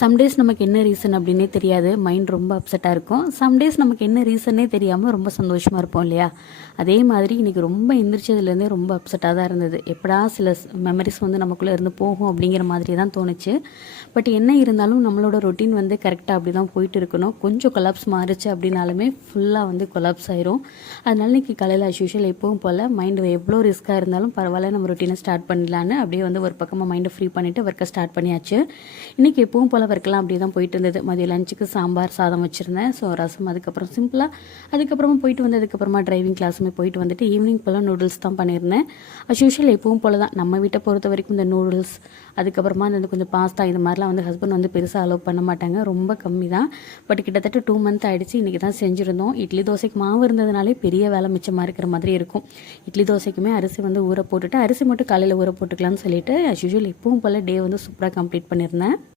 சம்டேஸ் நமக்கு என்ன ரீசன் அப்படின்னே தெரியாது, மைண்ட் ரொம்ப அப்செட்டாக இருக்கும். சம்டேஸ் நமக்கு என்ன ரீசன்னே தெரியாமல் ரொம்ப சந்தோஷமாக இருப்போம் இல்லையா? அதே மாதிரி இன்றைக்கி ரொம்ப எந்திரிச்சதுலேருந்தே ரொம்ப அப்செட்டாக தான் இருந்தது. எப்படா சில மெமரிஸ் வந்து நமக்குள்ளே இருந்து போகும் அப்படிங்கிற மாதிரி தான் தோணுச்சு. பட் என்ன இருந்தாலும் நம்மளோட ரொட்டீன் வந்து கரெக்டாக அப்படி தான் போயிட்டு இருக்கணும். கொஞ்சம் கொலாப்ஸ் மாறுச்சு அப்படின்னாலுமே ஃபுல்லாக வந்து கொலாப்ஸ் ஆயிரும். அதனால இன்றைக்கி காலையில் அஸ் யூஷுவல் எப்பவும் போல் மைண்டு எவ்வளோ ரிஸ்க்காக இருந்தாலும் பரவாயில்ல, நம்ம ரொட்டீனை ஸ்டார்ட் பண்ணலான்னு அப்படியே வந்து ஒரு பக்கமாக மைண்டை ஃப்ரீ பண்ணிவிட்டு ஒர்க்கை ஸ்டார்ட் பண்ணியாச்சு. இன்றைக்கி எப்பவும் போல் ஒர்க்கெல்லாம் அப்படி தான் போயிட்டு இருந்தது. மதியம் லஞ்சுக்கு சாம்பார் சாதம் வச்சுருந்தேன். ஸோ ரசம், அதுக்கப்புறம் சிம்பிளாக அதுக்கப்புறமா போயிட்டு வந்து அதுக்கப்புறமா டிரைவிங் கிளாஸுமே போயிட்டு வந்துட்டு ஈவினிங் போல் நூடுல்ஸ் தான் பண்ணியிருந்தேன். அஸ் யூஷுவல் எப்பவும் போல் தான் நம்ம வீட்டை பொறுத்த வரைக்கும் இந்த நூடுல்ஸ், அதுக்கப்புறமா அந்த கொஞ்சம் பாஸ்தா இது மாதிரிலாம் வந்து ஹஸ்பண்ட் வந்து பெருசாக அலோவ் பண்ண மாட்டாங்க, ரொம்ப கம்மி தான். பட் கிட்டத்தட்ட 2 மந்த் ஆகிடுச்சு. இன்றைக்கி தான் செஞ்சுருந்தோம். இட்லி தோசைக்கு மாவு இருந்ததுனாலே பெரிய வேலை மிச்சமாக இருக்கிற மாதிரி இருக்கும். இட்லி தோசைக்குமே அரிசி வந்து ஊற போட்டுட்டு அரிசி மட்டும் காலையில் ஊற போட்டுக்கலாம்னு சொல்லிட்டு அஸ் யூஷுவல் எப்பவும் போல் டே வந்து சூப்பராக கம்ப்ளீட் பண்ணியிருந்தேன்.